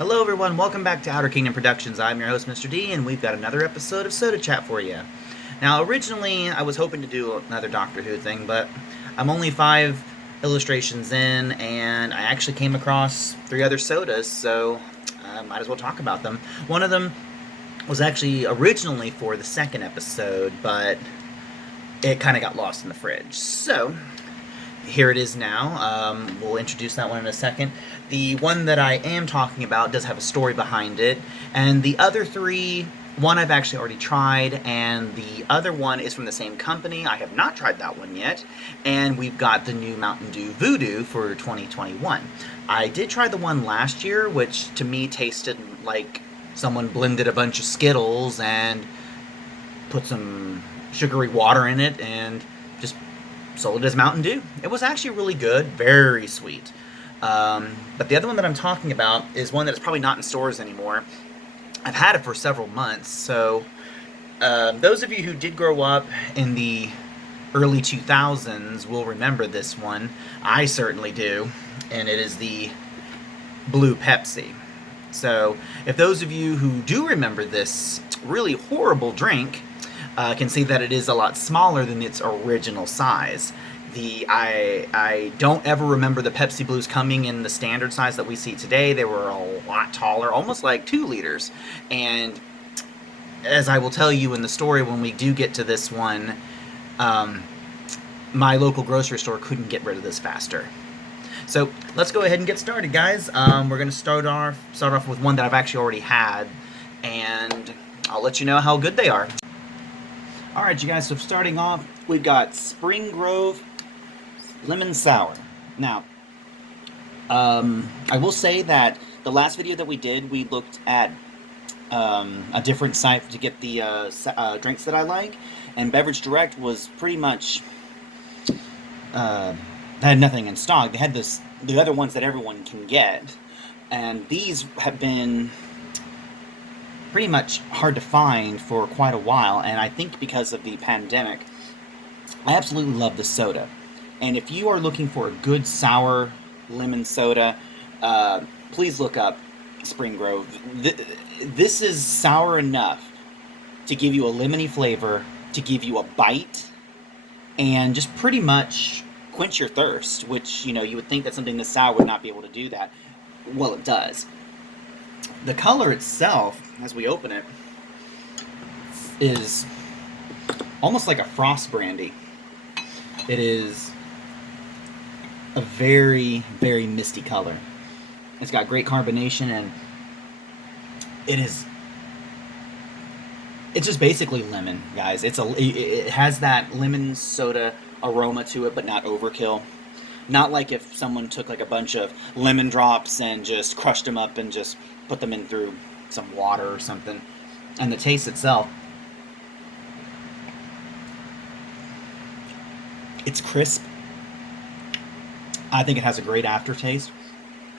Hello everyone, welcome back to Outer Kingdom Productions. I'm your host, Mr. D, and we've got another episode of Soda Chat for you. Now, originally, I was hoping to do another Doctor Who thing, but I'm only 5 illustrations in, and I actually came across 3 other sodas, so I might as well talk about them. One of them was actually originally for the second episode, but it kind of got lost in the fridge. So, here it is now. We'll introduce that one in a second. The one that I am talking about does have a story behind it, and the other 3, one I've actually already tried, and the other one is from the same company. I have not tried that one yet, and we've got the new Mountain Dew Voodoo for 2021. I did try the one last year, which to me tasted like someone blended a bunch of Skittles and put some sugary water in it and just sold it as Mountain Dew. It was actually really good, very sweet. But the other one that I'm talking about is one that's probably not in stores anymore. I've had it for several months, so those of you who did grow up in the early 2000s will remember this one. I certainly do, and it is the Blue Pepsi. So if those of you who do remember this really horrible drink, can see that it is a lot smaller than its original size. I don't ever remember the Pepsi Blues coming in the standard size that we see today. They were a lot taller, almost like 2 liters. And as I will tell you in the story when we do get to this one, my local grocery store couldn't get rid of this faster. So let's go ahead and get started, guys. We're going to start off with one that I've actually already had, and I'll let you know how good they are. Alright, you guys, so starting off, we've got Spring Grove Lemon Sour. Now, I will say that the last video that we did, we looked at a different site to get the drinks that I like, and Beverage Direct was pretty much, had nothing in stock. They had the other ones that everyone can get, and these have been pretty much hard to find for quite a while, and I think because of the pandemic. I absolutely love the soda, and if you are looking for a good sour lemon soda, please look up Spring Grove. This is sour enough to give you a lemony flavor, to give you a bite, and just pretty much quench your thirst, which, you know, you would think that something this sour would not be able to do that. Well, it does. The color itself, as we open it, is almost like a frost brandy. It is a very, very misty color. It's got great carbonation, and it's just basically lemon, guys. It has that lemon soda aroma to it, but not overkill. Not like if someone took like a bunch of lemon drops and just crushed them up and just put them in through some water or something. And the taste itself, it's crisp. I think it has a great aftertaste.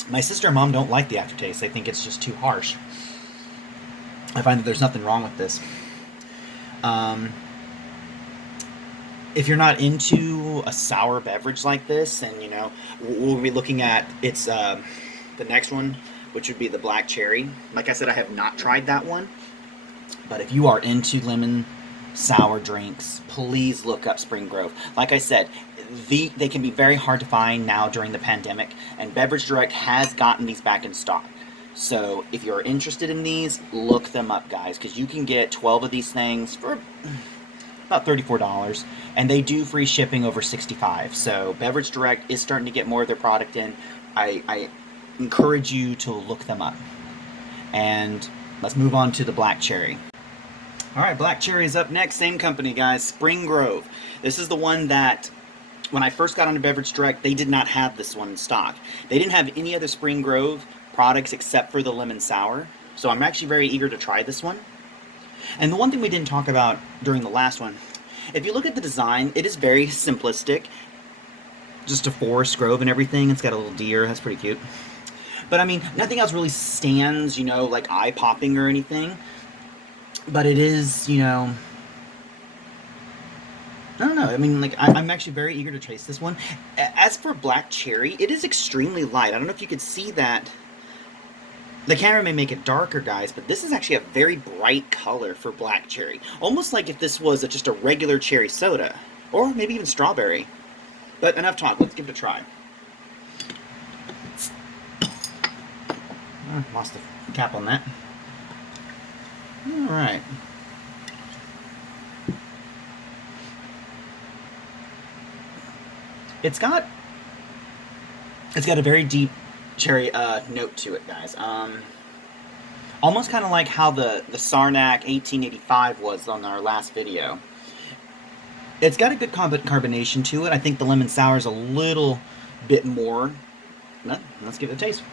My sister and mom don't like the aftertaste. They think it's just too harsh. I find that there's nothing wrong with this. If you're not into a sour beverage like this, and you know, we'll be looking at it's the next one, which would be the black cherry. Like I said, I have not tried that one, but if you are into lemon sour drinks, please look up Spring Grove. Like I said, they can be very hard to find now during the pandemic, and Beverage Direct has gotten these back in stock. So if you're interested in these, look them up, guys, because you can get 12 of these things for about $34, and they do free shipping over $65. So Beverage Direct is starting to get more of their product in. I encourage you to look them up. And let's move on to the black cherry. Alright, black cherry is up next. Same company, guys. Spring Grove. This is the one that when I first got onto Beverage Direct, they did not have this one in stock. They didn't have any other Spring Grove products except for the lemon sour. So I'm actually very eager to try this one. And the one thing we didn't talk about during the last one, if you look at the design, it is very simplistic. Just a forest grove and everything. It's got a little deer. That's pretty cute. But I mean, nothing else really stands, you know, like eye-popping or anything. But it is, you know, I don't know. I mean, like, I'm actually very eager to taste this one. As for black cherry, it is extremely light. I don't know if you could see that The camera may make it darker, guys, but this is actually a very bright color for black cherry. Almost like if this was just a regular cherry soda. Or maybe even strawberry. But enough talk, let's give it a try. Lost the cap on that. Alright. It's got a very deep cherry note to it, guys. Almost kind of like how the Sarnac 1885 was on our last video. It's got a good carbonation to it. I think the lemon sour is a little bit more. Let's give it a taste.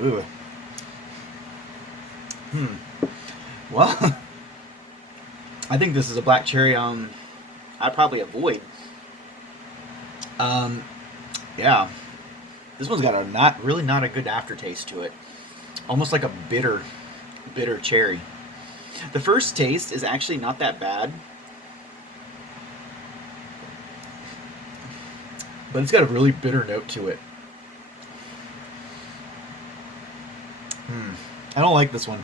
Ooh. Well, I think this is a black cherry I'd probably avoid. Yeah. This one's got a really not a good aftertaste to it. Almost like a bitter cherry. The first taste is actually not that bad. But it's got a really bitter note to it. I don't like this one.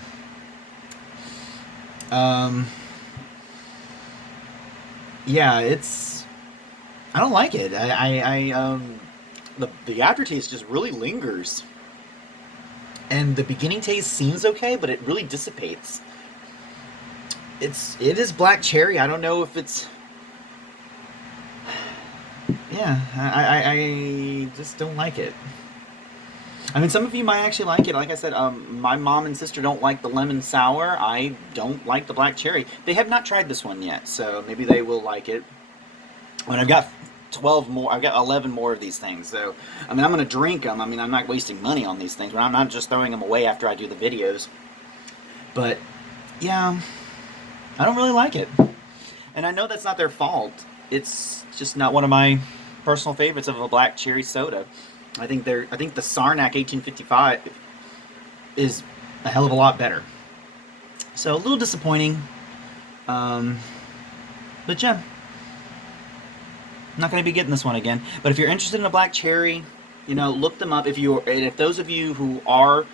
Yeah, I don't like it. The aftertaste just really lingers. And the beginning taste seems okay, but it really dissipates. It is black cherry. I don't know if it's... Yeah, I just don't like it. I mean, some of you might actually like it. Like I said, my mom and sister don't like the lemon sour. I don't like the black cherry. They have not tried this one yet, so maybe they will like it. And I've got 12 more. I've got 11 more of these things. So, I mean, I'm going to drink them. I mean, I'm not wasting money on these things, but I'm not just throwing them away after I do the videos. But, yeah, I don't really like it. And I know that's not their fault. It's just not one of my personal favorites of a black cherry soda. I think the Sarnac 1855 is a hell of a lot better. So a little disappointing. But yeah, I'm not going to be getting this one again. But if you're interested in a black cherry, look them up. If those of you who are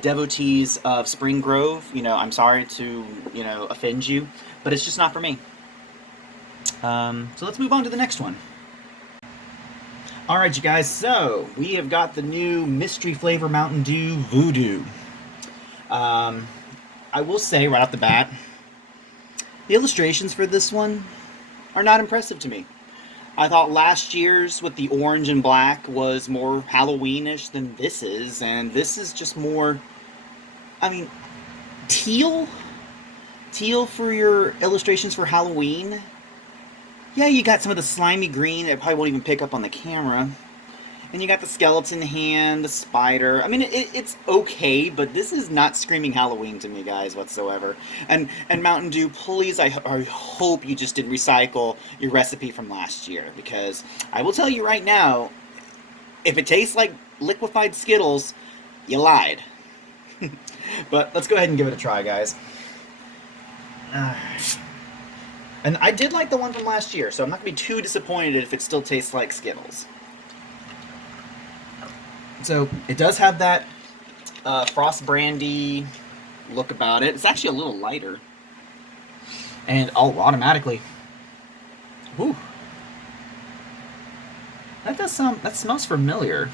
devotees of Spring Grove, I'm sorry to offend you, but it's just not for me. So let's move on to the next one. Alright, you guys, so we have got the new mystery flavor Mountain Dew Voodoo. I will say right off the bat, the illustrations for this one are not impressive to me. I thought last year's with the orange and black was more Halloweenish than this is, and this is just more, teal? Teal for your illustrations for Halloween? Yeah, you got some of the slimy green that probably won't even pick up on the camera. And you got the skeleton hand, the spider. I mean, it's okay, but this is not screaming Halloween to me, guys, whatsoever. And Mountain Dew, please, I hope you just didn't recycle your recipe from last year. Because I will tell you right now, if it tastes like liquefied Skittles, you lied. But let's go ahead and give it a try, guys. And I did like the one from last year, so I'm not going to be too disappointed if it still tastes like Skittles. So, it does have that frost brandy look about it. It's actually a little lighter. And, automatically. Whew. That smells familiar.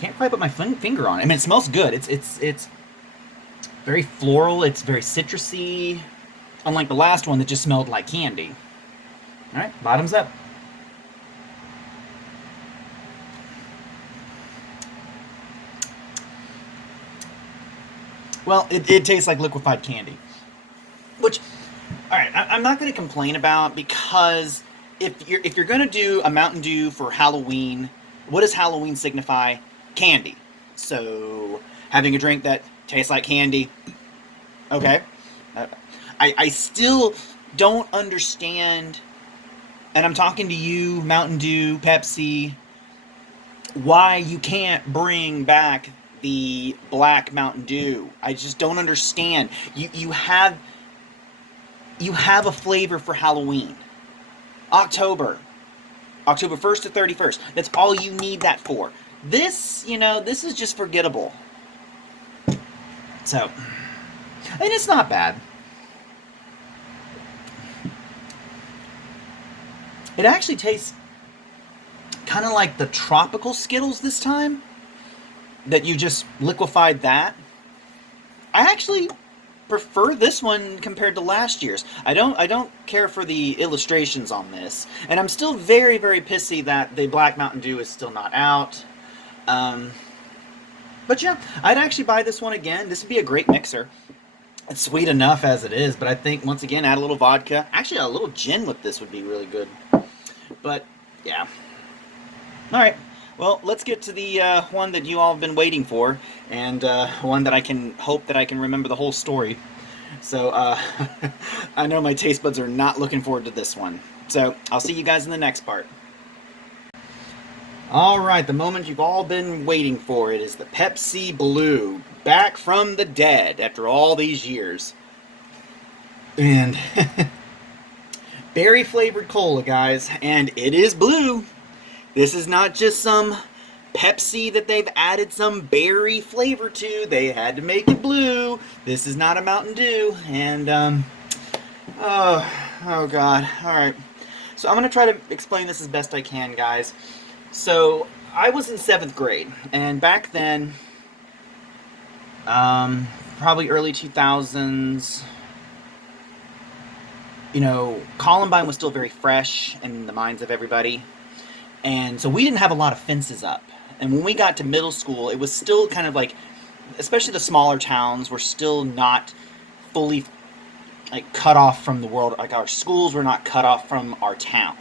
Can't quite put my finger on it. I mean, it smells good. It's very floral. It's very citrusy. Unlike the last one that just smelled like candy. Alright, bottoms up. Well, it tastes like liquefied candy. Which, alright, I'm not going to complain about, because if you're going to do a Mountain Dew for Halloween, what does Halloween signify? Candy. So, having a drink that tastes like candy, okay. I still don't understand, and I'm talking to you, Mountain Dew, Pepsi, why you can't bring back the black Mountain Dew. I just don't understand. You have a flavor for Halloween. October. October 1st to 31st. That's all you need that for. This, this is just forgettable. So, and it's not bad. It actually tastes kind of like the tropical Skittles this time. That you just liquefied that. I actually prefer this one compared to last year's. I don't care for the illustrations on this, and I'm still very, very pissy that the Black Mountain Dew is still not out. But yeah, I'd actually buy this one again. This would be a great mixer. It's sweet enough as it is, but I think once again add a little vodka. Actually, a little gin with this would be really good. But yeah. All right. Well, let's get to the one that you all have been waiting for, and one that I can hope that I can remember the whole story. So, I know my taste buds are not looking forward to this one. So, I'll see you guys in the next part. Alright, the moment you've all been waiting for. It is the Pepsi Blue, back from the dead after all these years. And, berry-flavored cola, guys, and it is blue. This is not just some Pepsi that they've added some berry flavor to. They had to make it blue. This is not a Mountain Dew. And, oh God. Alright. So I'm going to try to explain this as best I can, guys. So, I was in 7th grade. And back then, probably early 2000s, Columbine was still very fresh in the minds of everybody. And so we didn't have a lot of fences up. And when we got to middle school, it was still kind of like, especially the smaller towns were still not fully cut off from the world. Like our schools were not cut off from our town.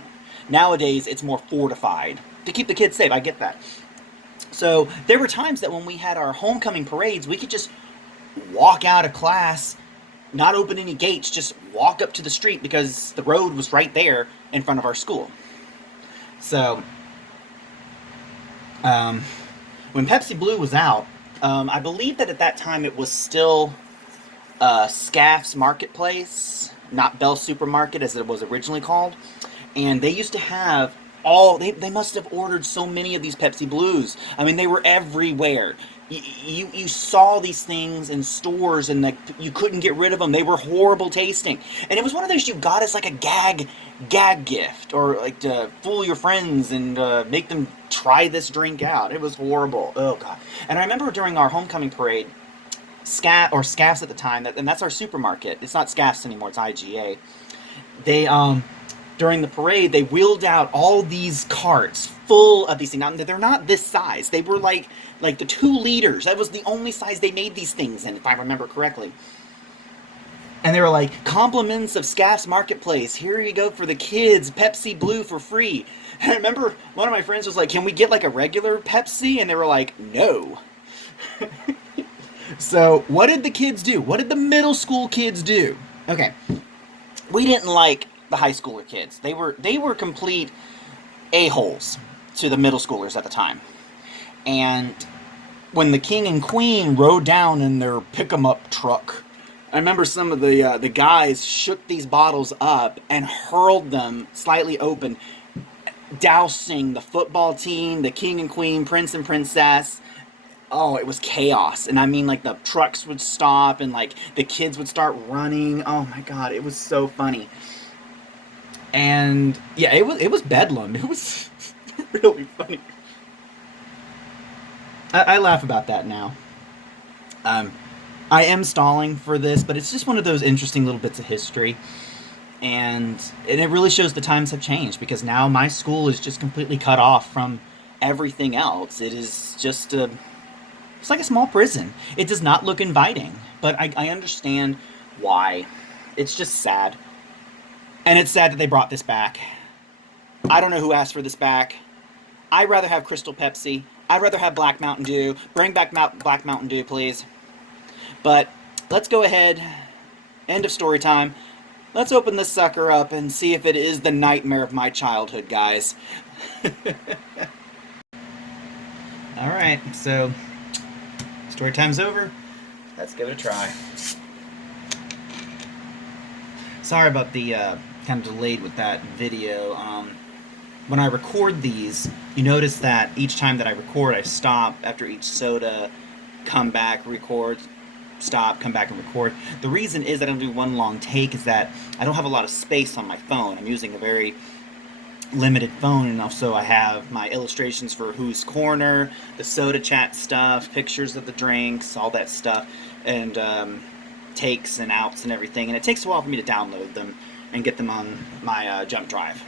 Nowadays, it's more fortified to keep the kids safe. I get that. So there were times that when we had our homecoming parades, we could just walk out of class, not open any gates, just walk up to the street because the road was right there in front of our school. So, when Pepsi Blue was out, I believe that at that time it was still Scaff's Marketplace, not Bell Supermarket as it was originally called. And they used to have they must have ordered so many of these Pepsi Blues. I mean, they were everywhere. You saw these things in stores and you couldn't get rid of them. They were horrible tasting. And it was one of those you got as like a gag gift, or like to fool your friends and make them try this drink out. It was horrible. Oh God. And I remember during our homecoming parade, Scaff's at the time, and that's our supermarket. It's not Scaff's anymore, it's IGA. They during the parade, they wheeled out all these carts full of these things. Now, they're not this size. They were like the 2 liters. That was the only size they made these things in, if I remember correctly. And they were like, compliments of Scaff's Marketplace. Here you go for the kids, Pepsi Blue for free. And I remember one of my friends was like, can we get like a regular Pepsi? And they were like, no. So, what did the kids do? What did the middle school kids do? Okay. We didn't like the high schooler kids. They were complete a-holes to the middle schoolers at the time. And when the king and queen rode down in their pick-em-up truck, I remember some of the guys shook these bottles up and hurled them slightly open, dousing the football team, the king and queen, prince and princess. Oh, it was chaos. And I mean, like, the trucks would stop and like the kids would start running. Oh my God, it was so funny. And yeah, it was bedlam. It was really funny. I laugh about that now. I am stalling for this, but it's just one of those interesting little bits of history. And it really shows the times have changed, because now my school is just completely cut off from everything else. It is just it's like a small prison. It does not look inviting, but I understand why. It's just sad. And it's sad that they brought this back. I don't know who asked for this back. I'd rather have Crystal Pepsi. I'd rather have Black Mountain Dew. Bring back Black Mountain Dew, please. But let's go ahead. End of story time. Let's open this sucker up and see if it is the nightmare of my childhood, guys. Alright, so story time's over. Let's give it a try. Sorry about the kind of delayed with that video. When I record these, you notice that each time that I record, I stop after each soda, come back, record, stop, come back and record. The reason is that I don't do one long take is that I don't have a lot of space on my phone. I'm using a very limited phone, and also I have my illustrations for Who's Corner, the soda chat stuff, pictures of the drinks, all that stuff, and takes and outs and everything, and it takes a while for me to download them and get them on my jump drive.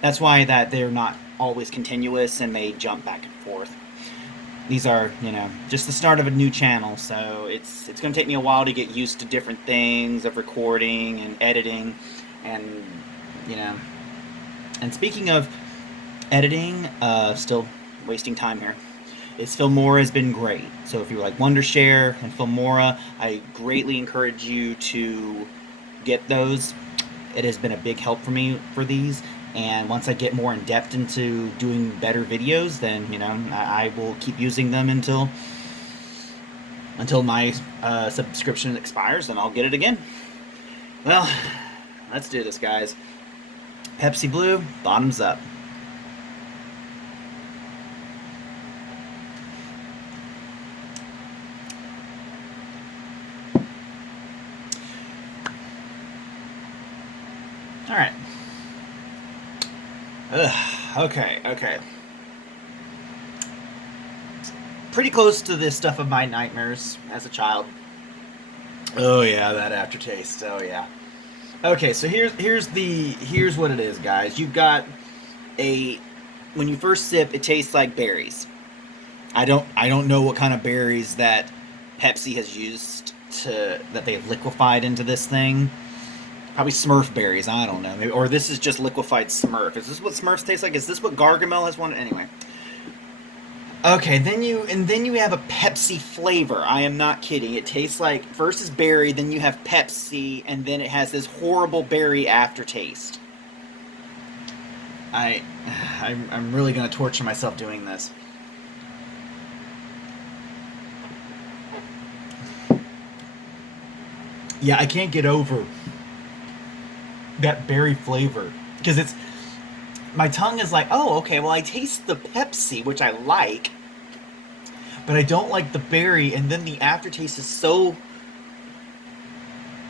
That's why that they're not always continuous and they jump back and forth. These are, just the start of a new channel, so it's going to take me a while to get used to different things of recording and editing, and And speaking of editing, still wasting time here, Filmora has been great. So if you like Wondershare and Filmora, I greatly encourage you to get those. It has been a big help for me for these. And once I get more in depth into doing better videos, then I will keep using them until my subscription expires, and I'll get it again. Well, let's do this, guys. Pepsi Blue, bottoms up. All right. Okay. Pretty close to this stuff of my nightmares as a child. Oh yeah, that aftertaste. Oh yeah. Okay, so here's what it is, guys. You've got when you first sip, it tastes like berries. I don't know what kind of berries that Pepsi has used that they've liquefied into this thing. Probably Smurf berries, I don't know. Maybe, or this is just liquefied Smurf. Is this what Smurfs taste like? Is this what Gargamel has wanted? Anyway. Okay, then you have a Pepsi flavor. I am not kidding. It tastes like, first is berry, then you have Pepsi, and then it has this horrible berry aftertaste. I'm really gonna torture myself doing this. Yeah, I can't get over that berry flavor, because my tongue is like, oh, okay, well, I taste the Pepsi, which I like, but I don't like the berry, and then the aftertaste is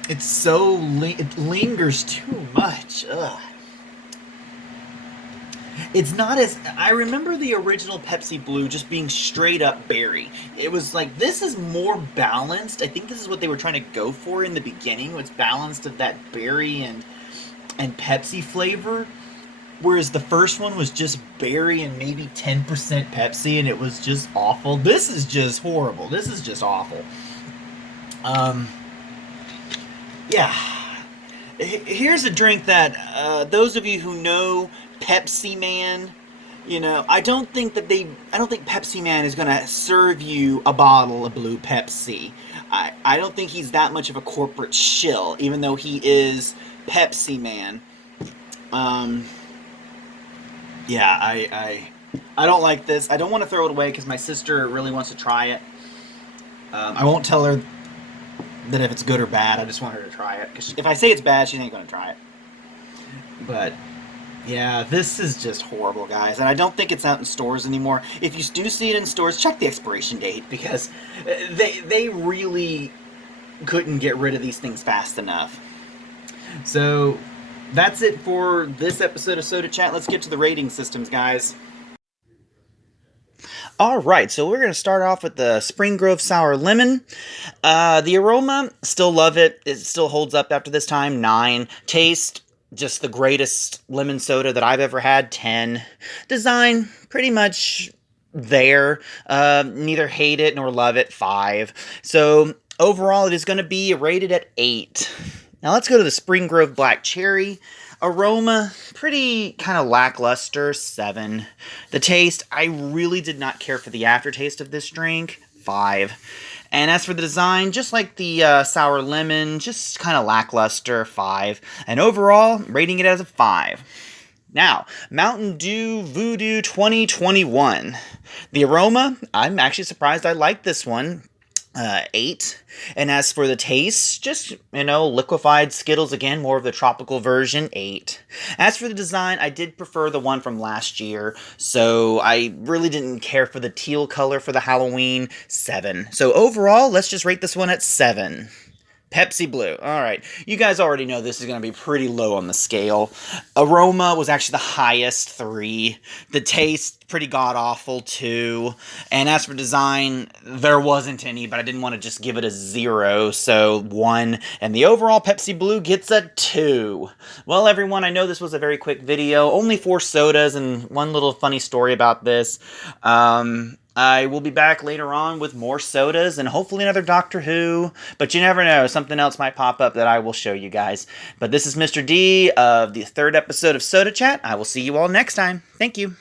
it lingers too much. Ugh. It's not as, I remember the original Pepsi Blue just being straight up berry. It was like, this is more balanced. I think this is what they were trying to go for in the beginning, was balanced of that berry and Pepsi flavor. Whereas the first one was just berry and maybe 10% Pepsi, and it was just awful. This is just horrible. This is just awful. Yeah. Here's a drink that those of you who know Pepsi Man, I don't think Pepsi Man is gonna serve you a bottle of blue Pepsi. I don't think he's that much of a corporate shill, even though he is Pepsi Man. Yeah, I don't like this. I don't want to throw it away because my sister really wants to try it. I won't tell her that if it's good or bad. I just want her to try it, because if I say it's bad, she ain't gonna try it. But yeah, this is just horrible, guys, and I don't think it's out in stores anymore. If you do see it in stores, check the expiration date, because they really couldn't get rid of these things fast enough. So that's it for this episode of Soda Chat. Let's get to the rating systems, guys. Alright, so we're going to start off with the Spring Grove Sour Lemon. The aroma, still love it. It still holds up after this time. 9. Taste, just the greatest lemon soda that I've ever had. 10. Design, pretty much there. Neither hate it nor love it. 5. So overall, it is going to be rated at 8. Now let's go to the Spring Grove Black Cherry. Aroma, pretty kind of lackluster. 7. The taste, I really did not care for the aftertaste of this drink. 5. And as for the design, just like the Sour Lemon, just kind of lackluster. 5. And overall, rating it as a 5. Now, Mountain Dew Voodoo 2021. The aroma, I'm actually surprised I like this one. 8. And as for the taste, just, liquefied Skittles again, more of the tropical version, 8. As for the design, I did prefer the one from last year, so I really didn't care for the teal color for the Halloween, 7. So overall, let's just rate this one at 7. Pepsi Blue. All right. You guys already know this is going to be pretty low on the scale. Aroma was actually the highest, 3. The taste, pretty god-awful, 2. And as for design, there wasn't any, but I didn't want to just give it a 0, so 1. And the overall Pepsi Blue gets a 2. Well, everyone, I know this was a very quick video. Only 4 sodas and one little funny story about this. I will be back later on with more sodas and hopefully another Doctor Who, but you never know, something else might pop up that I will show you guys. But this is Mr. D of the 3rd episode of Soda Chat. I will see you all next time. Thank you.